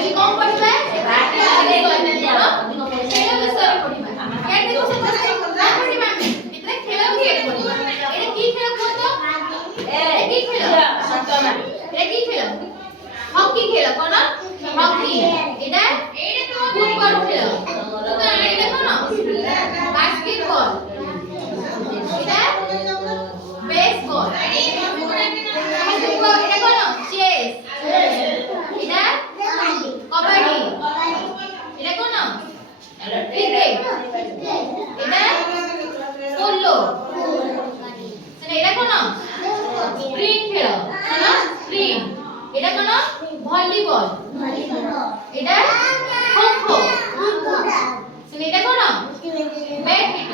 ଆଜି କଣ ପଢିବା ଖେଳ ବିଷୟରେ ପଢିବା କେତେ କୋଷ ପଢିବା ଭିତରେ ଖେଳ ବିଷୟରେ ପଢିବା ଏଟା କି ଖେଳ କୁହତ ଏଟା କି ଖେଳ ଏଟା କି ଖେଳ ହକି ଖେଳ কোন হকি এটা ফুটবল খেল তো এটা কোন বাস্কেটবল এটা বেসবল এটা কোন চেস এটা কবাডি এটা কোন ক্রিকেট এটা পোলো এটা কোন স্প্রিং খেল কোন স্প্রিং এটা কোন ভলিবল এটা খো খো এটা কোন ব্যাডমিন্টন